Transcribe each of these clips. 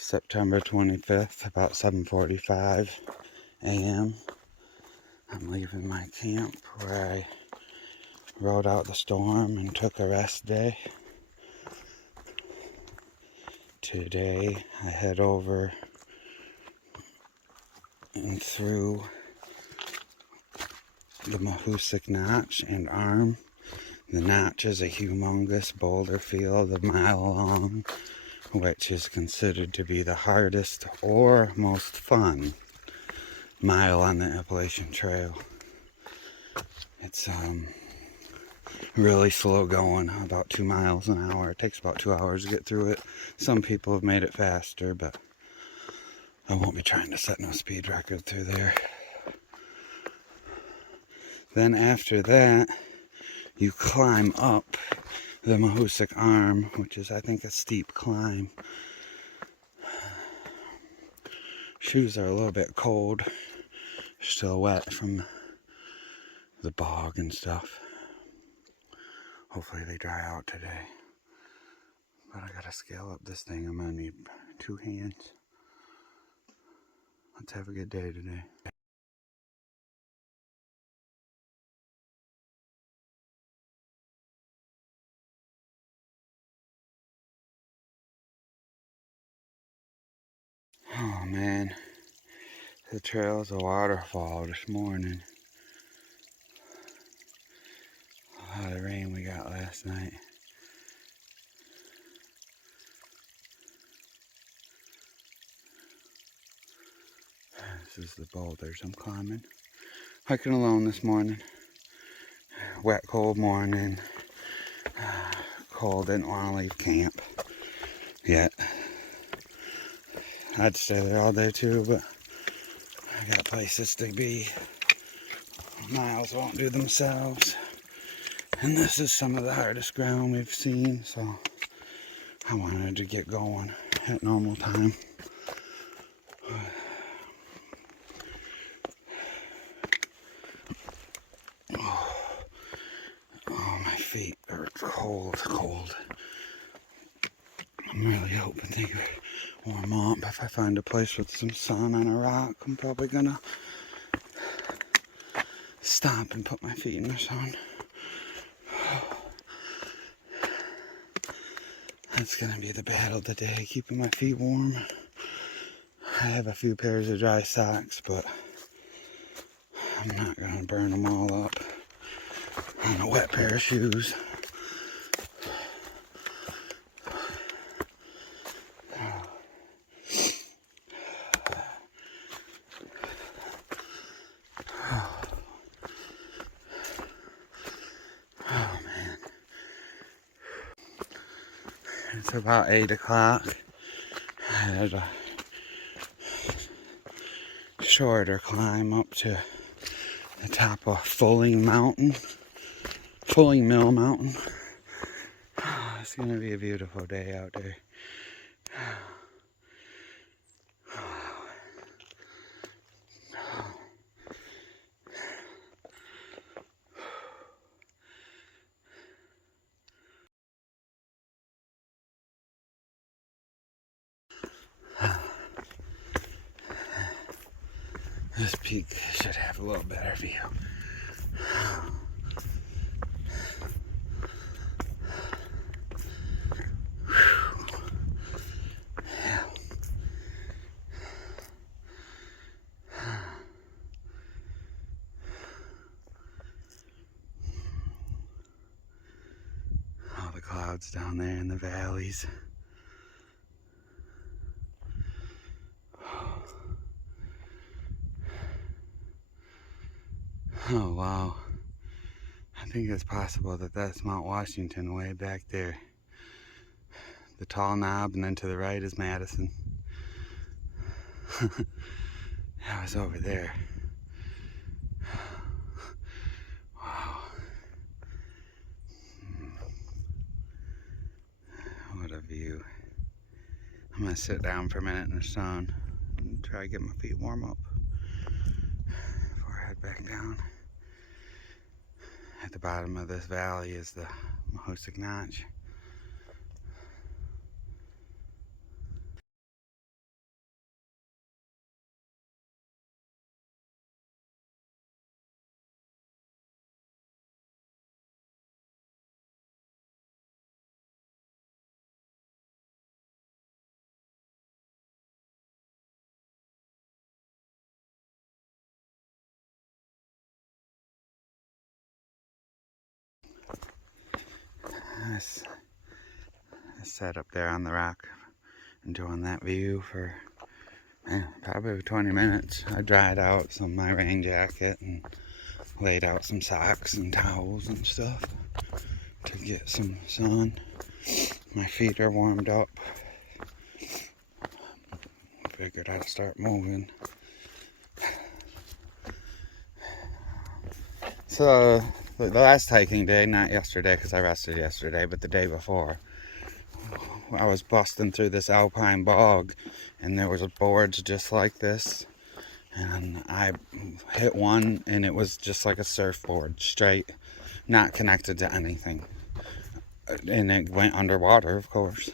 September 25th, about 7:45 a.m. I'm leaving my camp where I rode out the storm and took a rest day. Today I head over and through the Mahoosuc Notch and Arm. The Notch is a humongous boulder field a mile long, which is considered to be the hardest or most fun mile on the Appalachian Trail. It's really slow going, about 2 miles an hour. It takes about 2 hours to get through it. Some people have made it faster, but I won't be trying to set no speed record through there. Then after that, you climb up the Mahoosuc Arm, which is, I think, a steep climb. Shoes are a little bit cold, still wet from the bog and stuff. Hopefully they dry out today. But I gotta scale up this thing. I'm gonna need 2 hands. Let's have a good day today. Oh man, the trail's a waterfall this morning. A lot of rain we got last night. This is the boulders I'm climbing. Hiking alone this morning. Wet, cold morning. Cold, didn't want to leave camp yet. I'd stay there all day too, but I got places to be. Miles won't do themselves. And this is some of the hardest ground we've seen, so I wanted to get going at normal time. Oh, my feet are cold. I'm really hoping they warm up. If I find a place with some sun on a rock, I'm probably gonna stop and put my feet in the sun. That's gonna be the battle of the day, keeping my feet warm. I have a few pairs of dry socks, but I'm not gonna burn them all up on a wet pair of shoes. It's about 8 o'clock. I had a shorter climb up to the top of Fulling Mill Mountain. It's gonna be a beautiful day out there. This peak should have a little better view. Yeah. All the clouds down there in the valleys. Oh wow, I think it's possible that that's Mount Washington way back there. The tall knob, and then to the right is Madison. I was over there. Wow. What a view. I'm gonna sit down for a minute in the sun and try to get my feet warm up before I head back down. At the bottom of this valley is the Mahoosuc Notch. I sat up there on the rock enjoying that view for probably 20 minutes. I dried out some of my rain jacket and laid out some socks and towels and stuff to get some sun. My feet are warmed up. Figured I'd start moving. So the last hiking day, not yesterday because I rested yesterday, but the day before, I was busting through this alpine bog and there was boards just like this, and I hit one and it was just like a surfboard, straight, not connected to anything, and it went underwater, of course.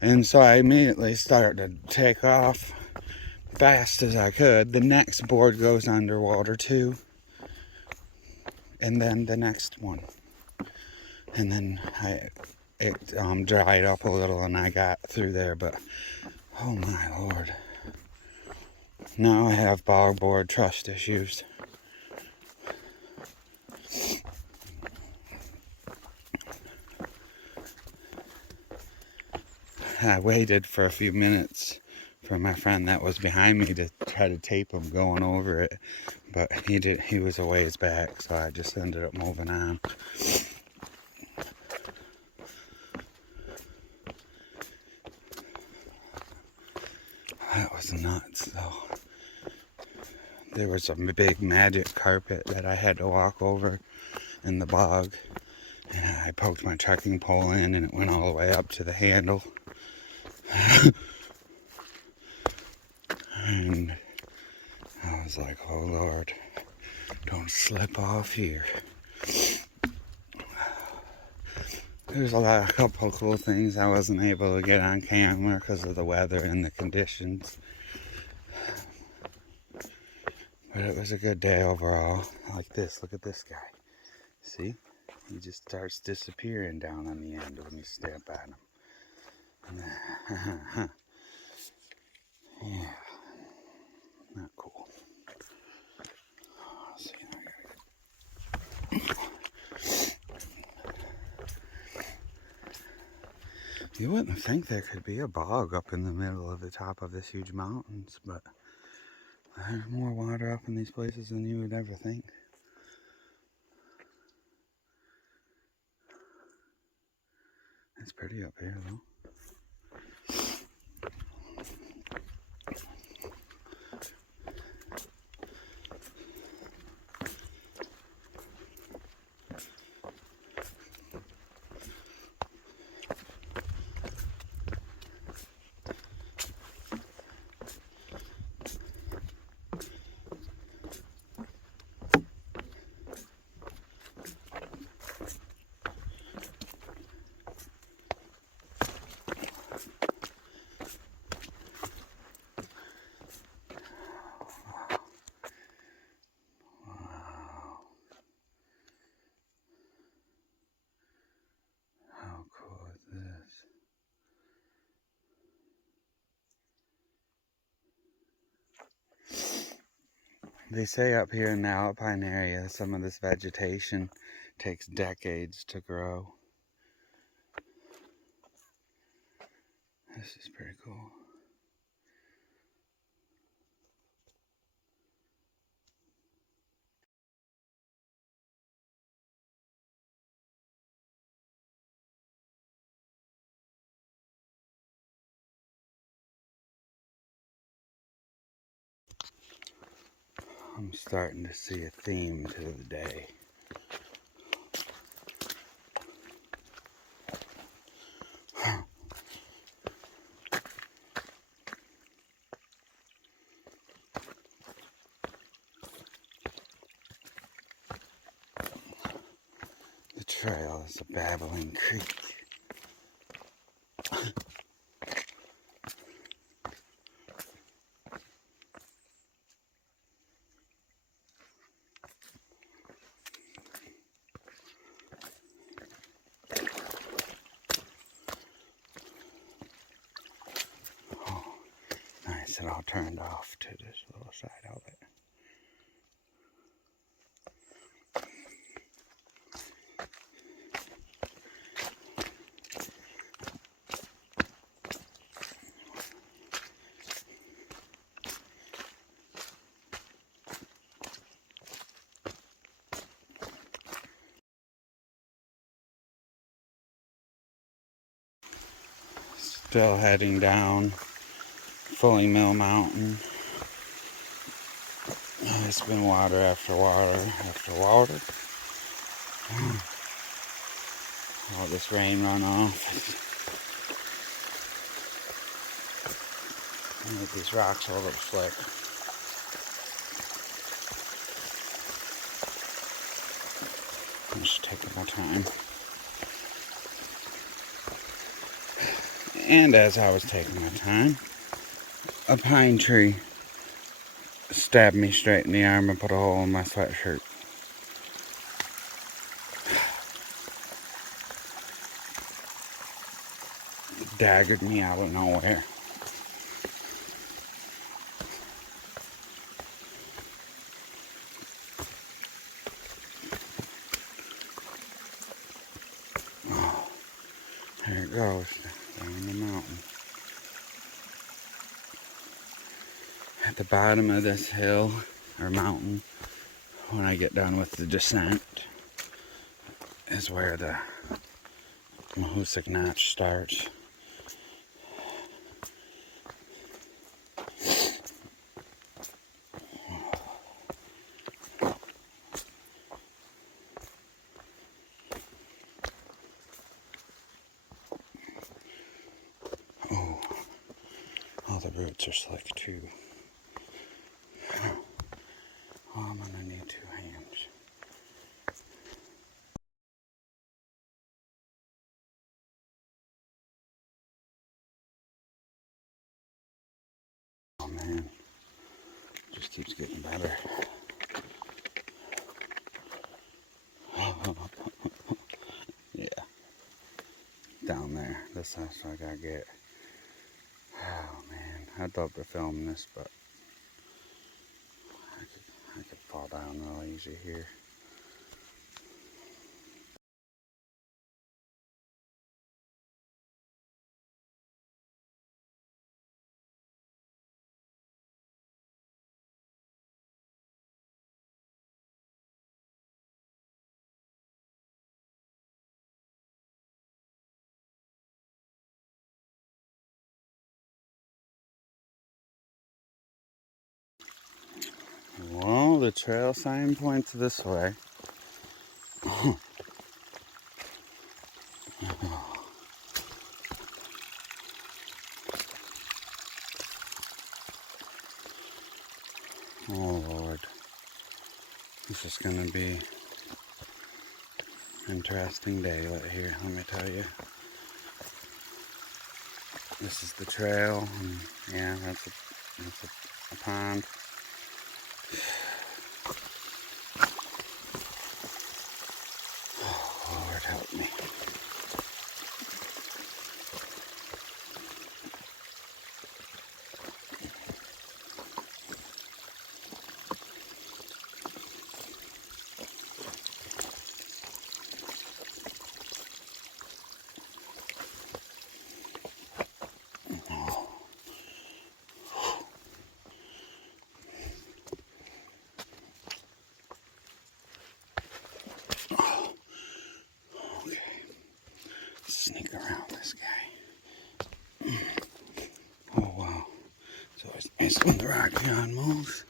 And so I immediately started to take off fast as I could. The next board goes underwater too, and then the next one, and then it dried up a little and I got through there, but oh my lord, now I have bogboard trust issues. I waited for a few minutes for my friend that was behind me to try to tape him going over it, but he was a ways back, so I just ended up moving on. That was nuts though. There was a big magic carpet that I had to walk over in the bog, and I poked my trekking pole in and it went all the way up to the handle. And I was like, oh Lord, don't slip off here. There's a couple cool things I wasn't able to get on camera because of the weather and the conditions. But it was a good day overall. Like this, look at this guy. See? He just starts disappearing down on the end when you step at him. Yeah, not cool. Let's see, you wouldn't think there could be a bog up in the middle of the top of this huge mountains, but there's more water up in these places than you would ever think. It's pretty up here though. How cool is this? They say up here in the alpine area, some of this vegetation takes decades to grow. This is pretty cool. I'm starting to see a theme to the day. The trail is a babbling creek. Nice, it all turned off to this little side outlet. Still heading down Fully Mill Mountain. It's been water after water after water. All this rain runoff. Make these rocks a little slick. I'm just taking my time. And as I was taking my time, a pine tree stabbed me straight in the arm and put a hole in my sweatshirt. Daggered me out of nowhere. Oh, there it goes, down the mountain. At the bottom of this hill, or mountain, when I get done with the descent, is where the Mahoosuc Notch starts. Oh, all the roots are slick too. Oh, I'm gonna need 2 hands. Oh man, just keeps getting better. Yeah, down there. That's what I gotta get. Oh man, I'd love to film this, but I could fall down real easy here. Well, the trail sign points this way. Oh Lord, this is gonna be an interesting day here, let me tell you. This is the trail, and yeah, that's a pond. Oh Lord, help me. Okay, sneak around this guy. Oh wow, so it's when the rocky on moves.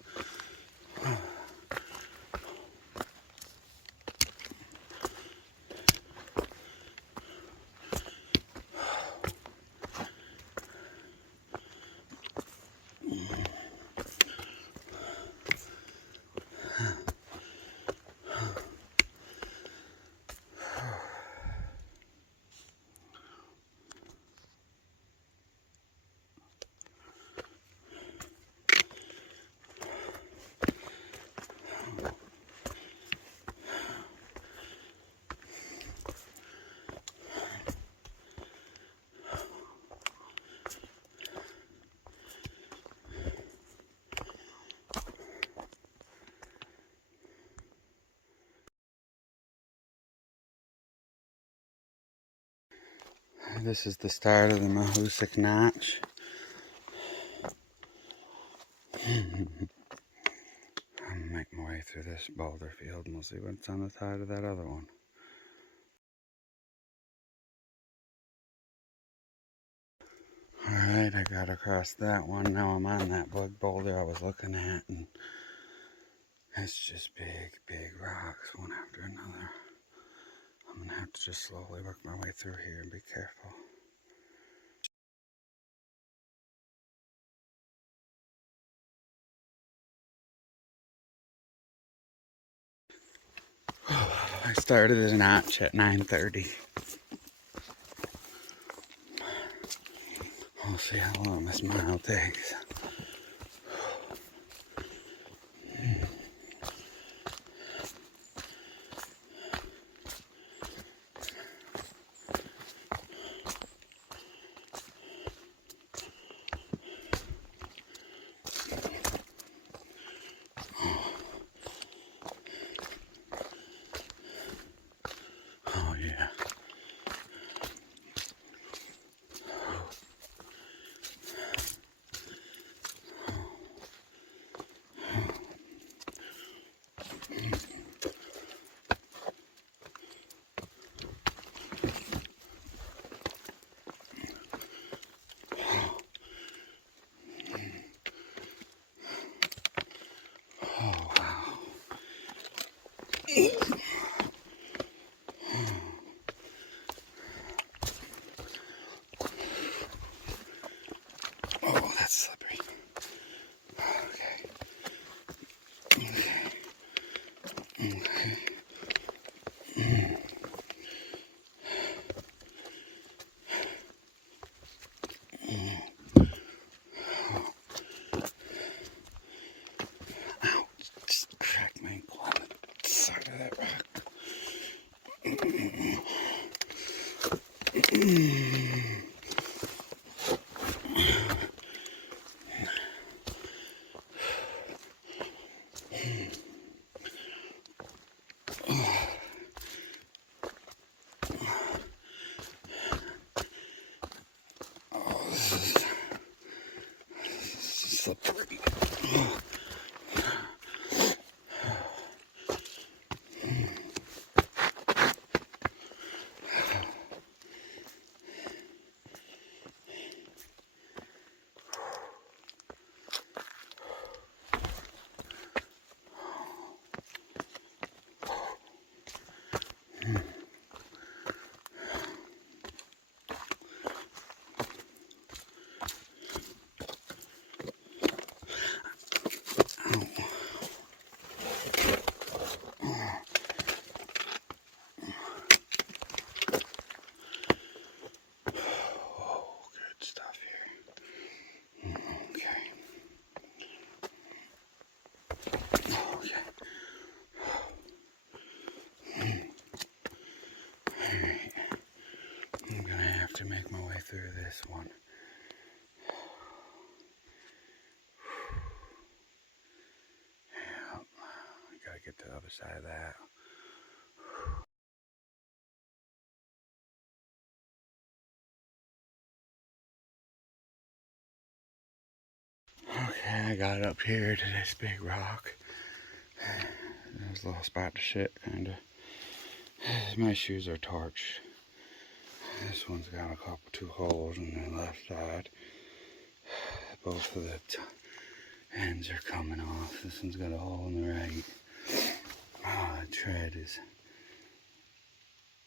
This is the start of the Mahoosuc Notch. I'm gonna make my way through this boulder field and we'll see what's on the side of that other one. Alright, I got across that one. Now I'm on that big boulder I was looking at, and it's just big rocks, one after another. I'm gonna have to just slowly work my way through here and be careful. I started at a notch at 9:30. We'll see how long this mile takes. Oh yeah. Oh wow. Oh, that's slippery. Okay. Okay. Ow, just cracked my ankle on the side of that rock. Oh, this is slippery. To make my way through this one. Yeah, I gotta get to the other side of that. Okay, I got it up here to this big rock. There's a little spot to shit, kinda. My shoes are torched. This one's got a couple, 2 holes on the left side. Both of the ends are coming off. This one's got a hole in the right. Oh, the tread is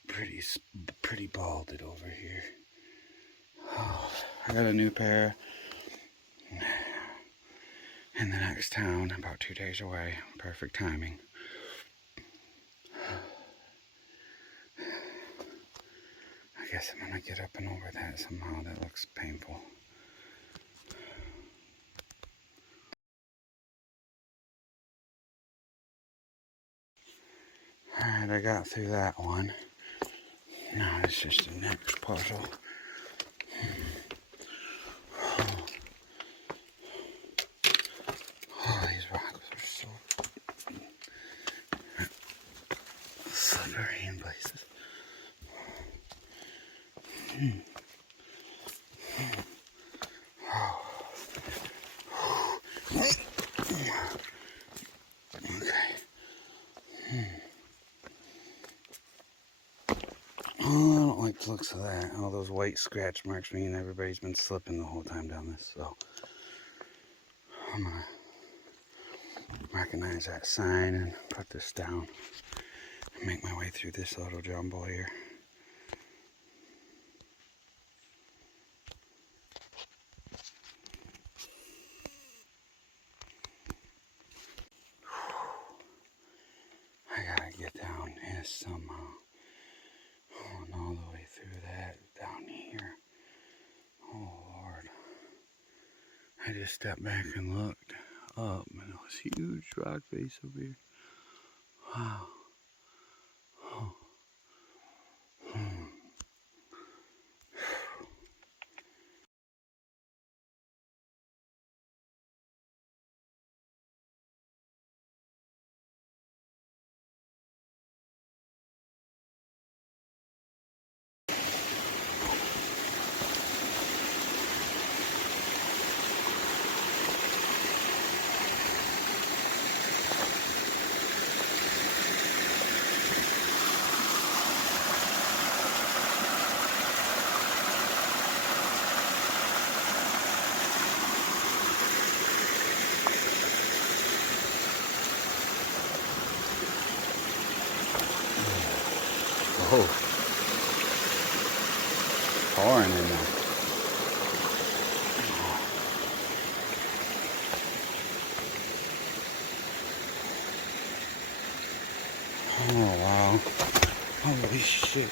pretty balded over here. Oh, I got a new pair in the next town, about 2 days away. Perfect timing. I guess I'm gonna get up and over that somehow. That looks painful. Alright, I got through that one. Now it's just the next puzzle. Oh, these rocks are so slippery in places. Oh, I don't like to look looks of that. All those white scratch marks mean everybody's been slipping the whole time down this. So I'm gonna recognize that sign and put this down and make my way through this little jumble here. I gotta get down this somehow. Going all the way through that down here. Oh Lord. I just stepped back and looked up and it was a huge rock face over here. Wow. Oh. Oh, pouring in there. Oh wow. Holy shit.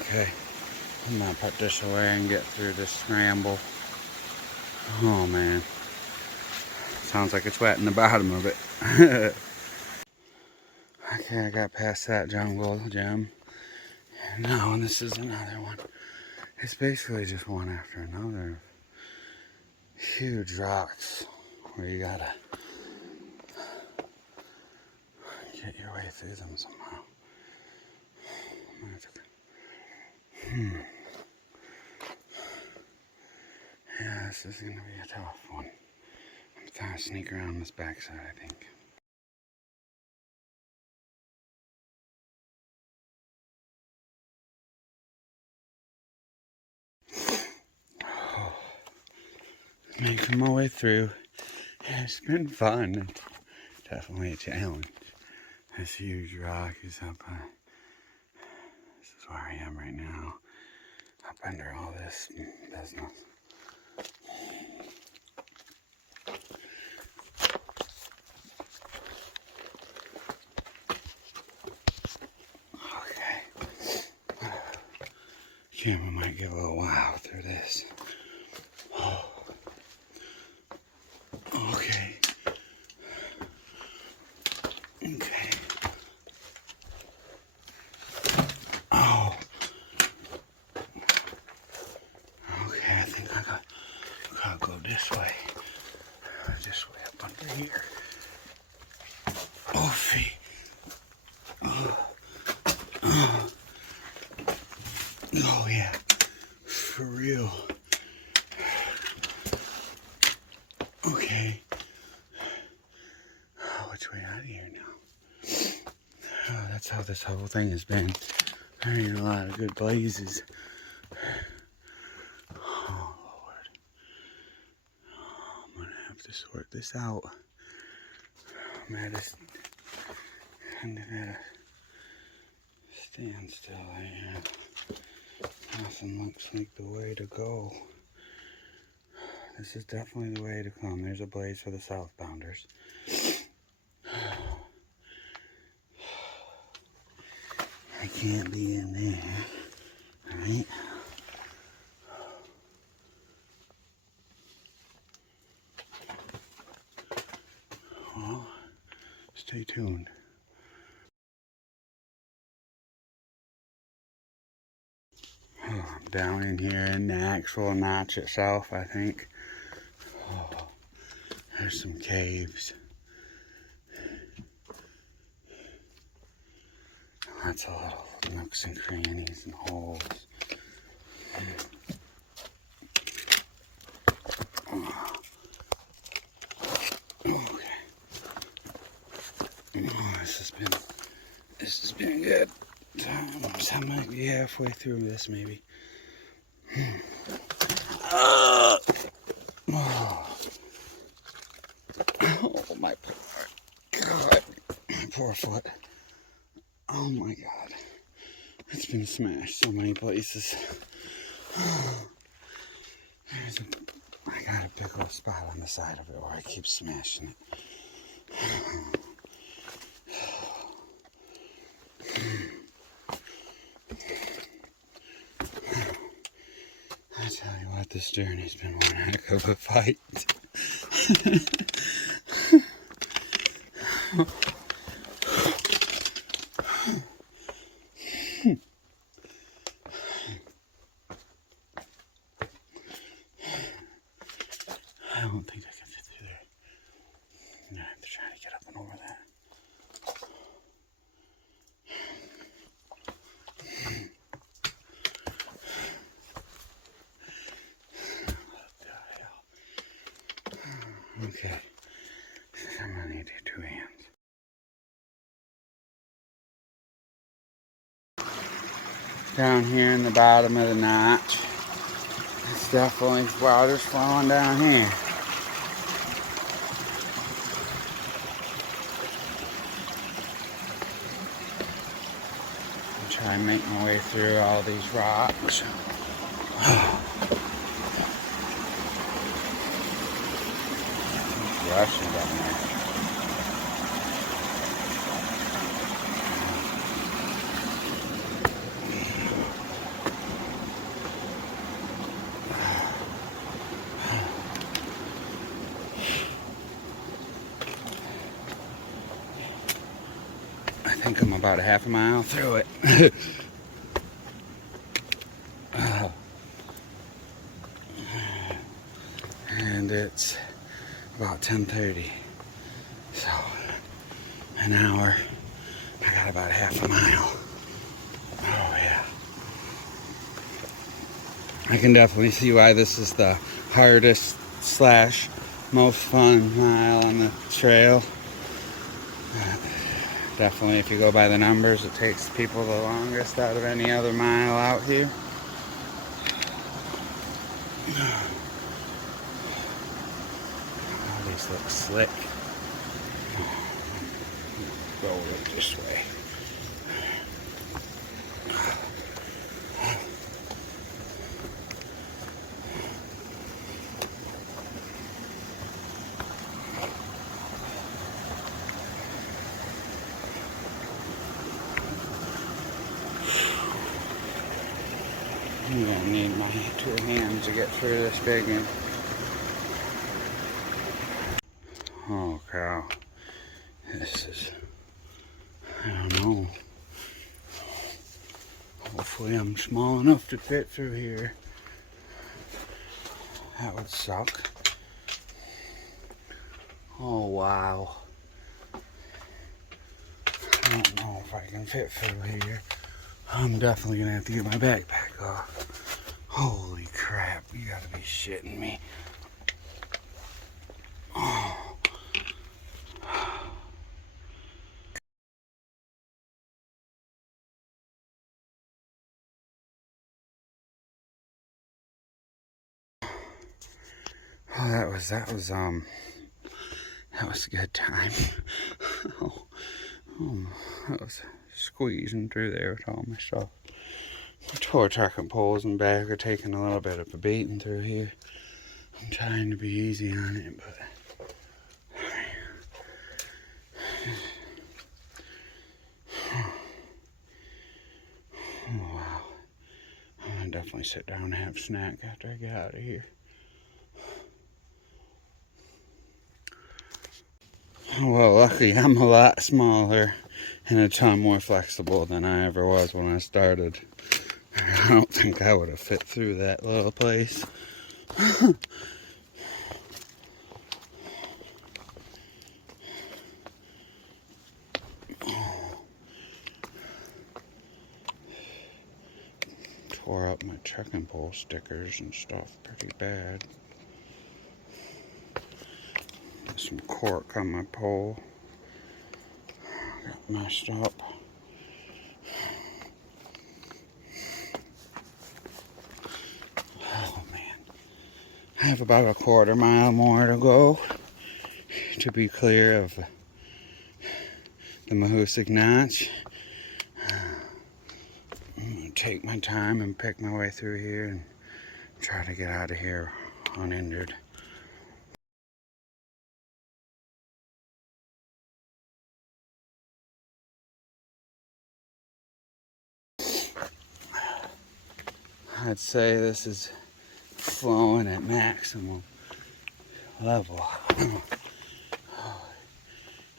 Okay. I'm gonna put this away and get through this scramble. Oh man. Sounds like it's wet in the bottom of it. Okay, I got past that jungle gym. And now this is another one. It's basically just one after another. Huge rocks where you gotta get your way through them somehow. Yeah, this is gonna be a tough one. I'm trying to sneak around this backside, I think. Oh, making my way through. It's been fun. Definitely a challenge. This huge rock is up. This is where I am right now. Up under all this business. Okay. Camera might get a little wild through this. Oh. Okay. Okay. Oh. Okay, I think I gotta go this way. This way up under here. Oh, feet. Oh. Oh. Oh, yeah. For real. Okay. Oh, which way out of here now? Oh, that's how this whole thing has been. There ain't a lot of good blazes. Oh, Lord. Oh, I'm gonna have to sort this out. I'm at a kind of at a standstill here. Nothing looks like the way to go. This is definitely the way to come. There's a blaze for the southbounders. I can't be in there, right? Well, stay tuned. Oh, I'm down in here in the actual notch itself, I think. Oh, there's some caves. Lots of little nooks and crannies and holes. Okay. Oh, this has been a good time. So I might be halfway through this, maybe. Oh, my poor God. My poor foot. Oh my God. It's been smashed so many places. I got a big old spot on the side of it where I keep smashing it. I tell you what, this journey's been one heck of a fight. I don't think I can fit through there. I'm gonna have to try to get up and over that. Okay, I'm gonna need to do 2 hands. Down here in the bottom of the notch, it's definitely water's flowing down here. I'm trying to make my way through all these rocks. Rushing down there. I think I'm about a half a mile through it. And it's about 10:30. So, an hour. I got about half a mile. Oh yeah. I can definitely see why this is the hardest / most fun mile on the trail. Definitely, if you go by the numbers, it takes people the longest out of any other mile out here. Oh, these look slick. Go it this way. I'm gonna need my 2 hands to get through this big one. Oh cow. This is, I don't know. Hopefully I'm small enough to fit through here. That would suck. Oh wow. I don't know if I can fit through here. I'm definitely gonna have to get my backpack off. Holy crap, you gotta be shitting me. Oh. Oh, that was a good time. Oh, that was squeezing through there with all my stuff. My tow truck and poles and bag are taking a little bit of a beating through here. I'm trying to be easy on it, but oh wow. I'm gonna definitely sit down and have a snack after I get out of here. Well, luckily I'm a lot smaller and a ton more flexible than I ever was when I started. I don't think I would have fit through that little place. Tore up my trekking pole stickers and stuff pretty bad. Got some cork on my pole. Got messed up. I have about a quarter mile more to go to be clear of the Mahoosic Notch. I'm going to take my time and pick my way through here and try to get out of here uninjured. I'd say this is flowing at maximum level. I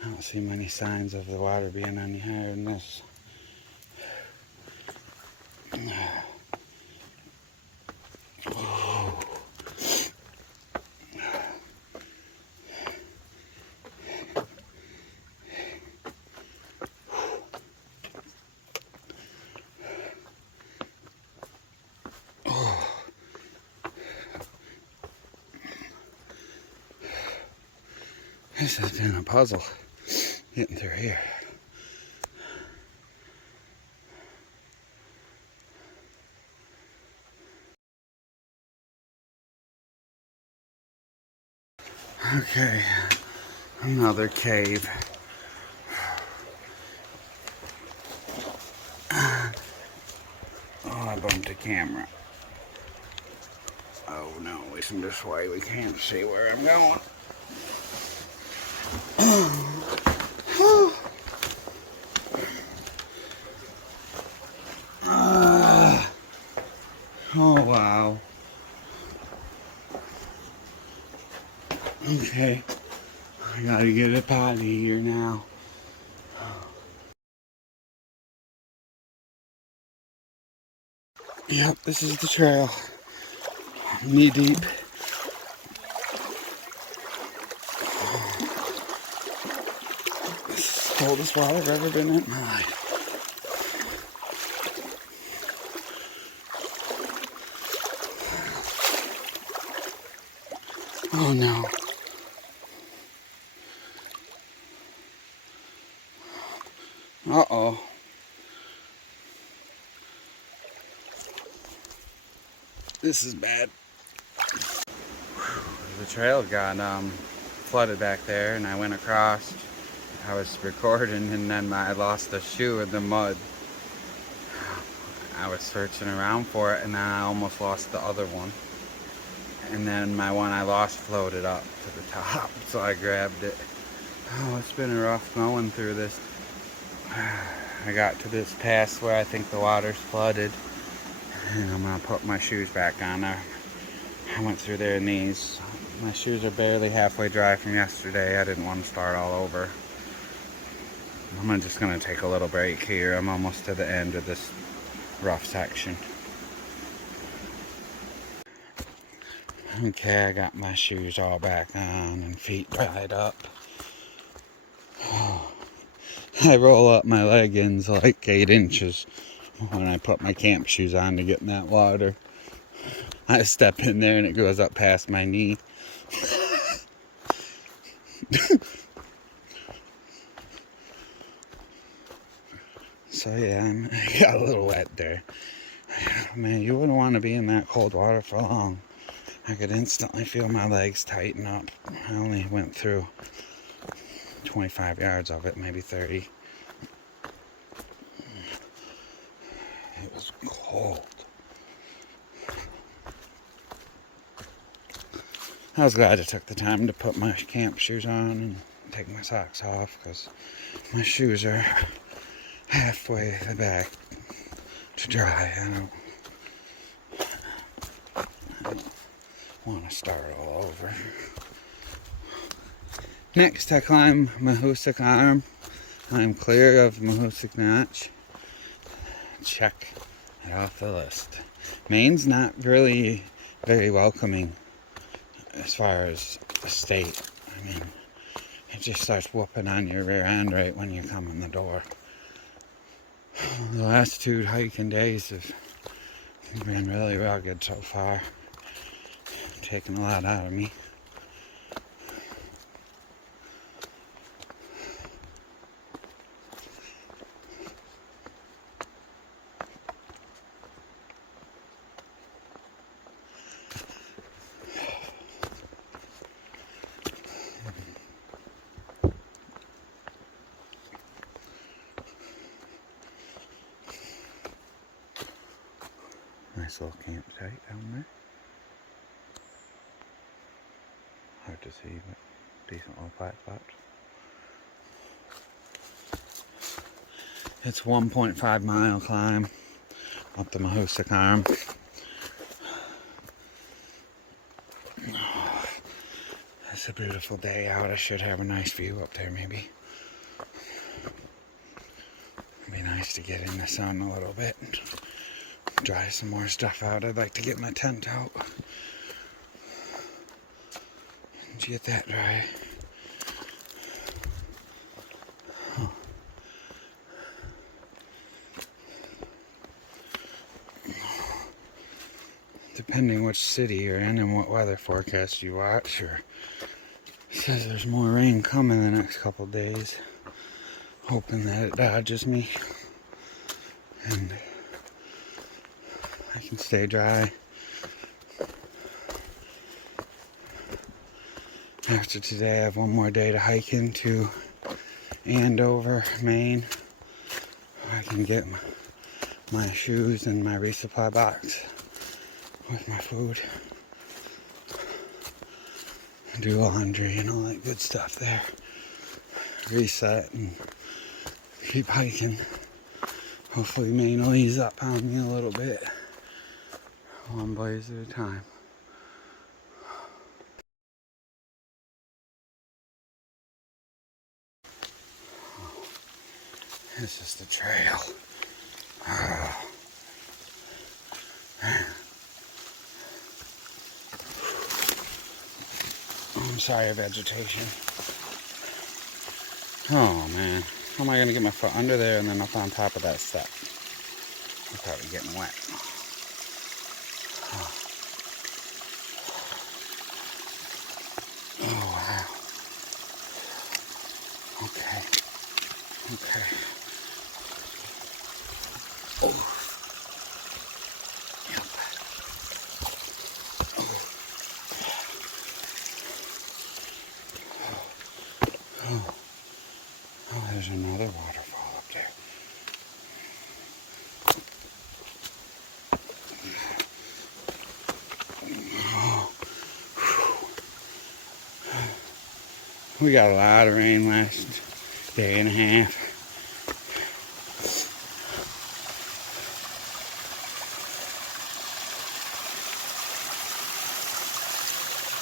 don't see many signs of the water being any higher than this. This has been a puzzle getting through here. Okay, another cave. Oh, I bumped the camera. Oh no, listen this way, we can't see where I'm going. Oh wow. Okay, I gotta get up out of here now. Yep, this is the trail. Knee deep. This is the coldest water I've ever been in my life. Oh no. Uh-oh. This is bad. The trail got flooded back there and I went across. I was recording and then I lost a shoe in the mud. I was searching around for it and then I almost lost the other one. And then my one I lost floated up to the top, so I grabbed it. Oh, it's been a rough going through this. I got to this pass where I think the water's flooded. And I'm gonna put my shoes back on there. I went through their knees. My shoes are barely halfway dry from yesterday. I didn't want to start all over. I'm just gonna take a little break here. I'm almost to the end of this rough section. Okay, I got my shoes all back on and feet dried up. Oh, I roll up my leggings like 8 inches when I put my camp shoes on to get in that water. I step in there and it goes up past my knee. So yeah, I got a little wet there. Man, you wouldn't want to be in that cold water for long. I could instantly feel my legs tighten up. I only went through 25 yards of it, maybe 30. It was cold. I was glad I took the time to put my camp shoes on and take my socks off because my shoes are halfway back to dry. I don't want to start all over. Next, I climb Mahoosic Arm. I'm clear of Mahoosic Notch. Check it off the list. Maine's not really very welcoming as far as the state. I mean, it just starts whooping on your rear end right when you come in the door. The last 2 hiking days have been really rugged so far. Taking a lot out of me. Nice little campsite down there. Hard to see, but decent little flat spots. It's 1.5 mile climb up the Mahoosic Arm. It's a beautiful day out. I should have a nice view up there maybe. It'd be nice to get in the sun a little bit. Dry some more stuff out. I'd like to get my tent out. Get that dry. Depending which city you're in and what weather forecast you watch, or it says there's more rain coming the next couple days. Hoping that it dodges me and I can stay dry. After today, I have one more day to hike into Andover, Maine. I can get my shoes and my resupply box with my food. Do laundry and all that good stuff there. Reset and keep hiking. Hopefully Maine will ease up on me a little bit. One blaze at a time. This is the trail. Oh. I'm sorry, vegetation. Oh man, how am I gonna get my foot under there and then up on top of that step? I'm probably getting wet. Oh wow. Okay. Okay. Oh. Yep. Oh. Oh, there's another waterfall up there. Oh. We got a lot of rain last day and a half.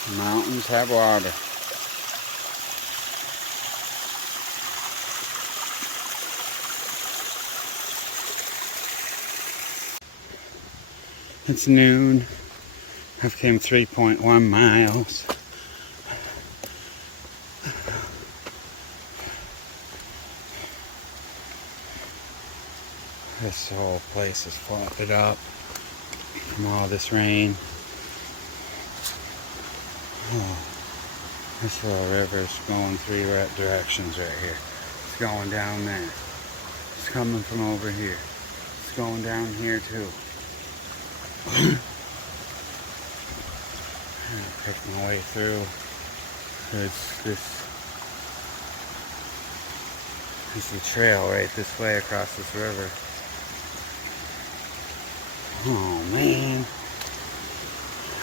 The mountains have water. It's noon. I've came 3.1 miles. This whole place is flooded up from all this rain. Oh, this little river is going three directions right here. It's going down there. It's coming from over here. It's going down here too. I picked my way through. It's the trail right this way across this river. Oh man,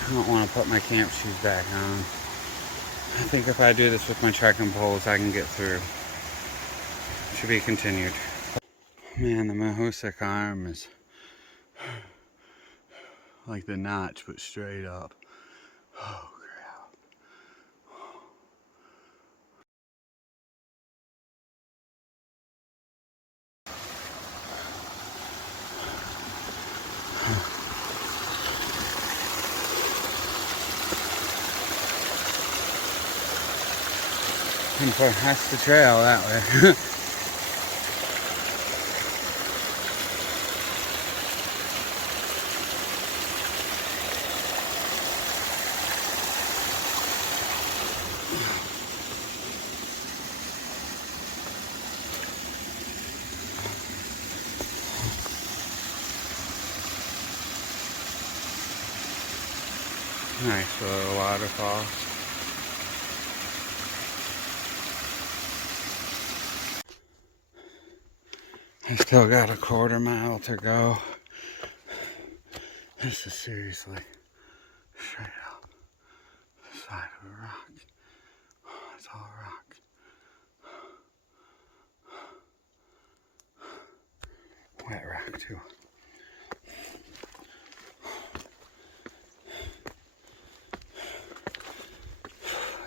I don't want to put my camp shoes back on. I think if I do this with my trekking poles, I can get through. To be continued. Man, the Mahoosic Arm is like the notch, but straight up. Oh crap. That's the trail that way. Nice little waterfall. I still got a 1/4 mile to go. This is seriously straight up the side of a rock. It's all rock. Wet rock too.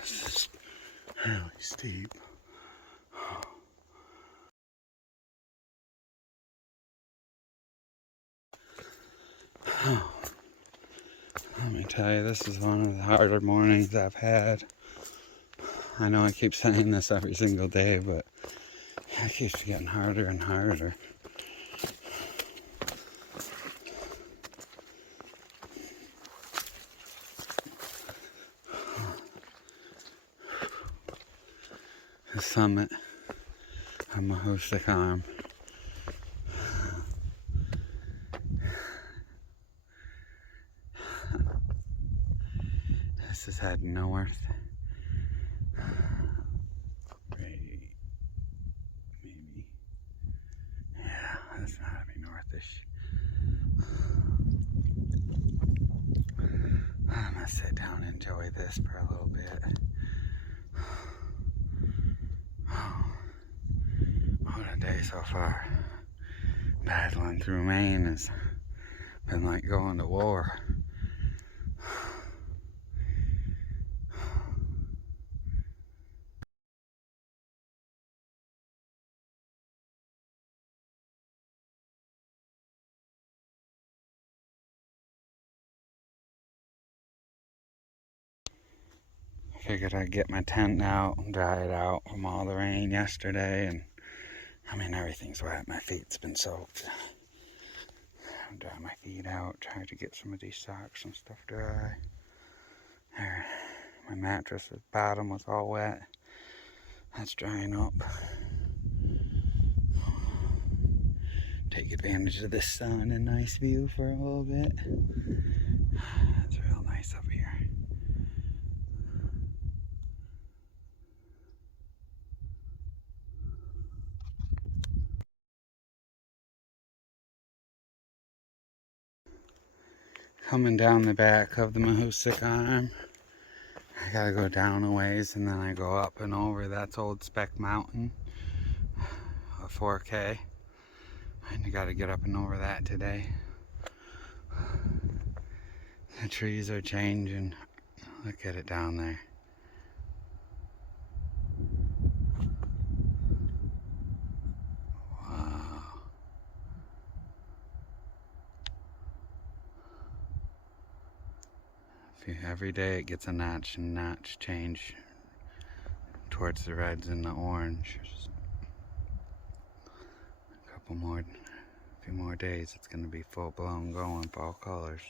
This is really steep. Let me tell you, this is one of the harder mornings I've had. I know I keep saying this every single day, but it keeps getting harder and harder. The summit of Mahoosic Arm. This is heading north. Maybe. Yeah, that's gotta be northish. I'm gonna sit down and enjoy this for a little bit. What a day so far. Battling through Maine has been like going to war. I figured I'd get my tent out and dry it out from all the rain yesterday, and I mean everything's wet. My feet's been soaked. Dry my feet out, try to get some of these socks and stuff dry. There, my mattress's bottom was all wet. That's drying up. Take advantage of this sun and nice view for a little bit. It's real nice up here. Coming down the back of the Mahoosic Arm. I gotta go down a ways and then I go up and over. That's Old Speck Mountain, a 4K. And you gotta get up and over that today. The trees are changing. Look at it down there. Wow. Every day it gets a notch and notch change towards the reds and the orange. A few more days, it's gonna be full blown going fall colors.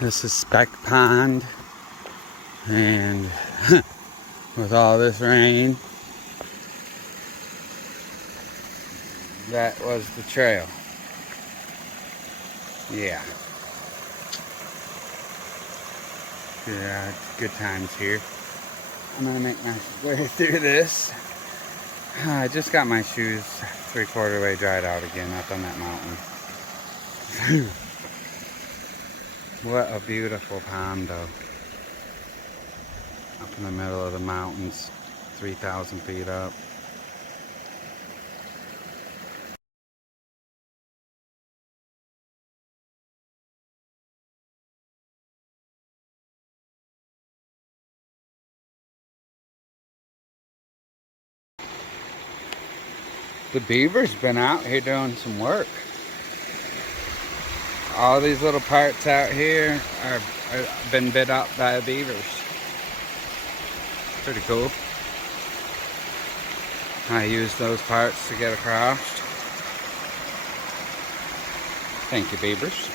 This is Speck Pond, and with all this rain, that was the trail. Yeah. Yeah, it's good times here. I'm gonna make my way through this. I just got my shoes 3/4 way dried out again up on that mountain. What a beautiful pond though. Up in the middle of the mountains, 3,000 feet up. The beaver's been out here doing some work. All these little parts out here are been bit up by the beavers. Pretty cool. I use those parts to get across. Thank you, beavers.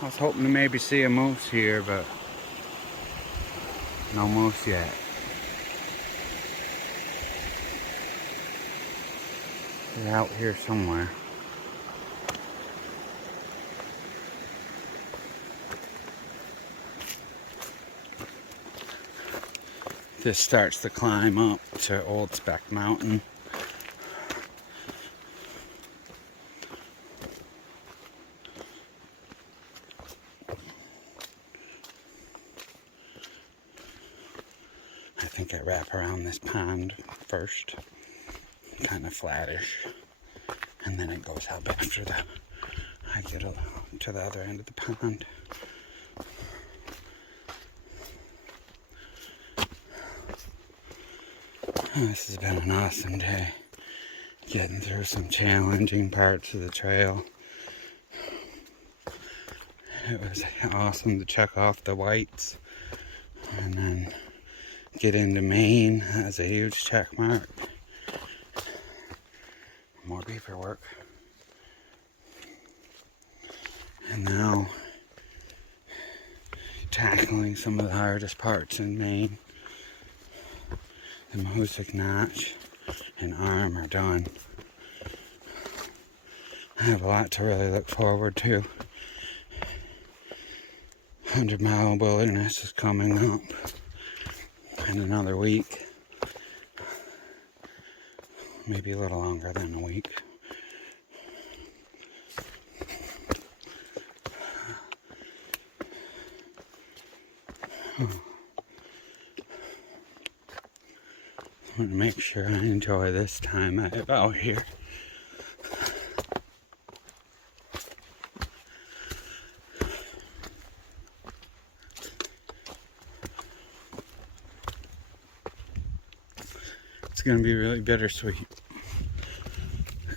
I was hoping to maybe see a moose here, but no moose yet. They're out here somewhere. This starts the climb up to Old Speck Mountain. I think I wrap around this pond first, kind of flattish, and then it goes up after that. I get to the other end of the pond. This has been an awesome day, getting through some challenging parts of the trail. It was awesome to check off the whites and then get into Maine. That's a huge check mark. More beaver work. And now tackling some of the hardest parts in Maine. The Mahoosic Notch and arm are done. I have a lot to really look forward to. 100-mile wilderness is coming up in another week. Maybe a little longer than a week. I want to make sure I enjoy this time out here. It's going to be really bittersweet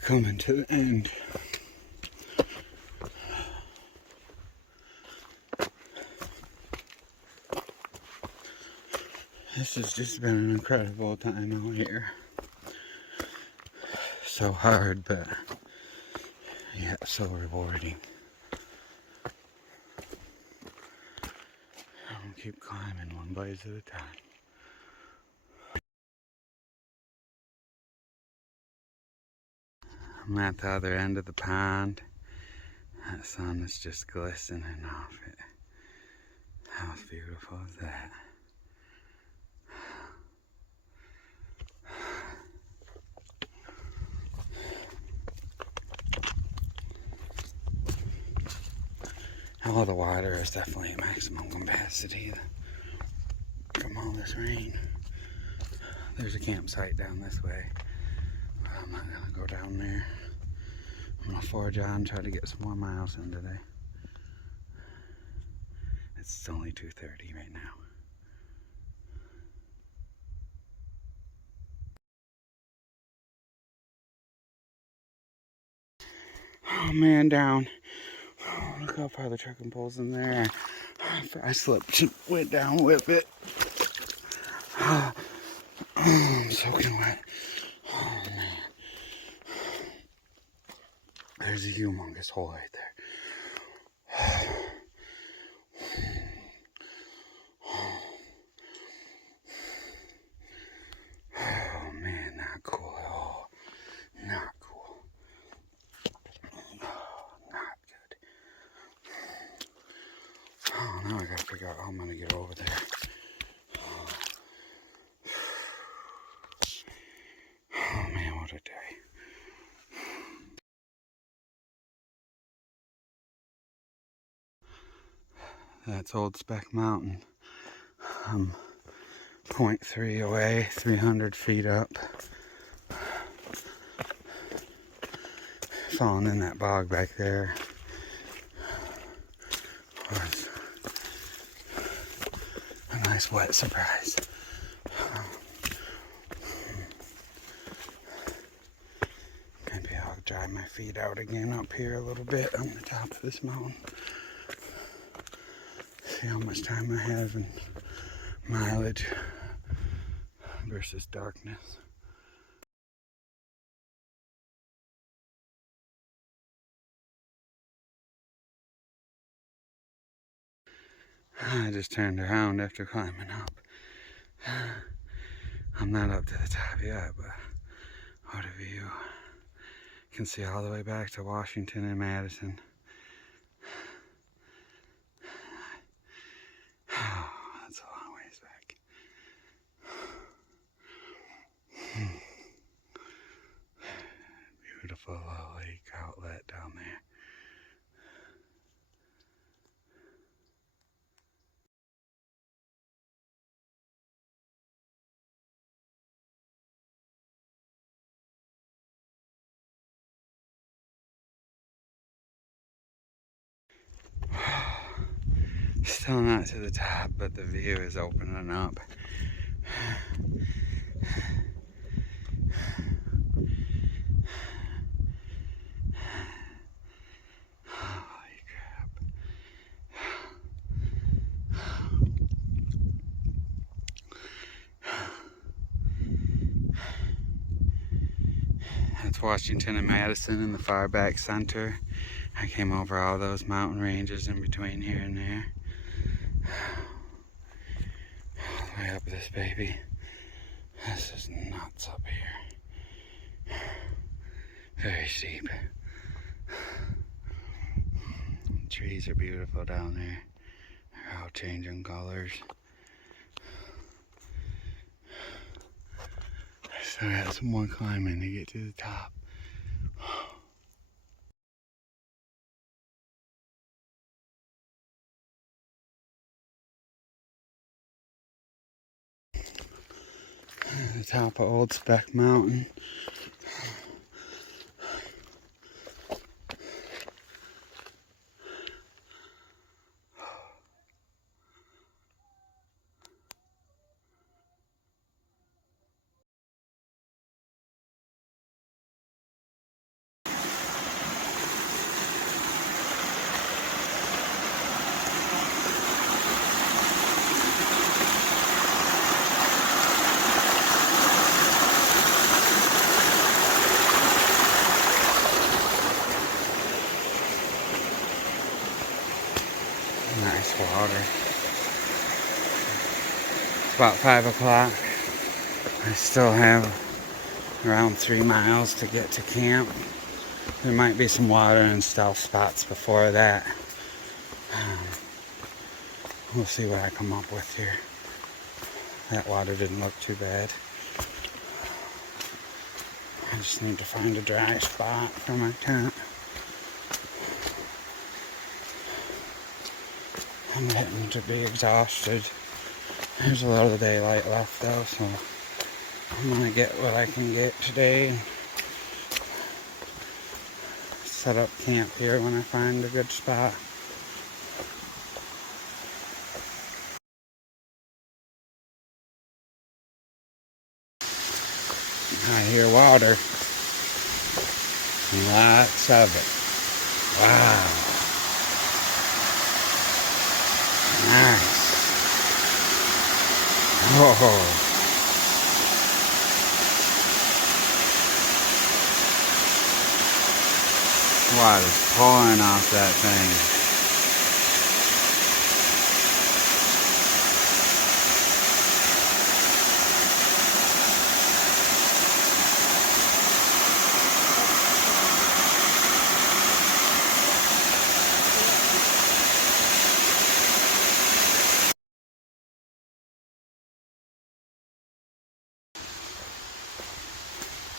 coming to the end. This has just been an incredible time out here. So hard, but yeah, so rewarding. I'll keep climbing one blaze at a time. I'm at the other end of the pond. That sun is just glistening off it. How beautiful is that? All the water is definitely at maximum capacity from all this rain. There's a campsite down this way, but I'm not gonna go down there. I'm gonna forge on, try to get some more miles in today. It's only 2:30 right now. Oh man, down. Oh, look how far the trekking pole's in there. I slipped, went down with it. Oh, I'm soaking wet. Oh man. There's a humongous hole right there. Oh man, not cool at all. Not cool. Oh, not good. Oh, now I gotta figure out how I'm gonna get over there. Oh man, what a day. That's Old Speck Mountain. I'm 0.3 away, 300 feet up. Falling in that bog back there was a nice wet surprise. Maybe I'll dry my feet out again up here a little bit on the top of this mountain. See how much time I have in mileage versus darkness. I just turned around after climbing up. I'm not up to the top yet, but what a view. You can see all the way back to Washington and Madison. Oh, that's a long ways back. beautiful little lake outlet down there. Still not to the top, but the view is opening up. Holy crap. That's Washington and Madison in the far back center. I came over all those mountain ranges in between here and there. All the way up this baby. This is nuts up here. Very steep. Trees are beautiful down there. They're all changing colors. Still got some more climbing to get to the top. The top of Old Speck Mountain. Nice water. It's about 5 o'clock. I still have around 3 miles to get to camp. There might be some water and stealth spots before that. We'll see what I come up with here. That water didn't look too bad. I just need to find a dry spot for my tent. I'm getting to be exhausted. There's a little daylight left though, so I'm gonna get what I can get today. Set up camp here when I find a good spot. I hear water. Lots of it. Wow. Nice. Oh. Water's pouring off that thing.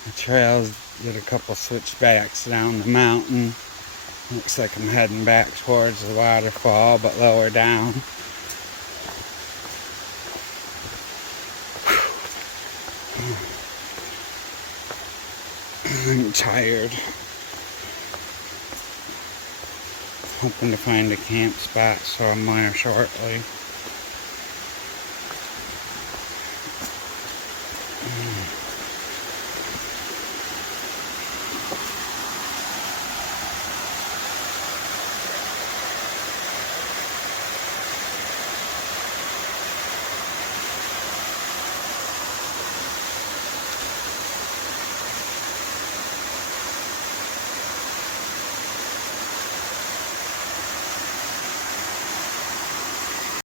The trails did a couple switchbacks down the mountain. Looks like I'm heading back towards the waterfall, but lower down. I'm tired. Hoping to find a camp spot, so I'm there shortly.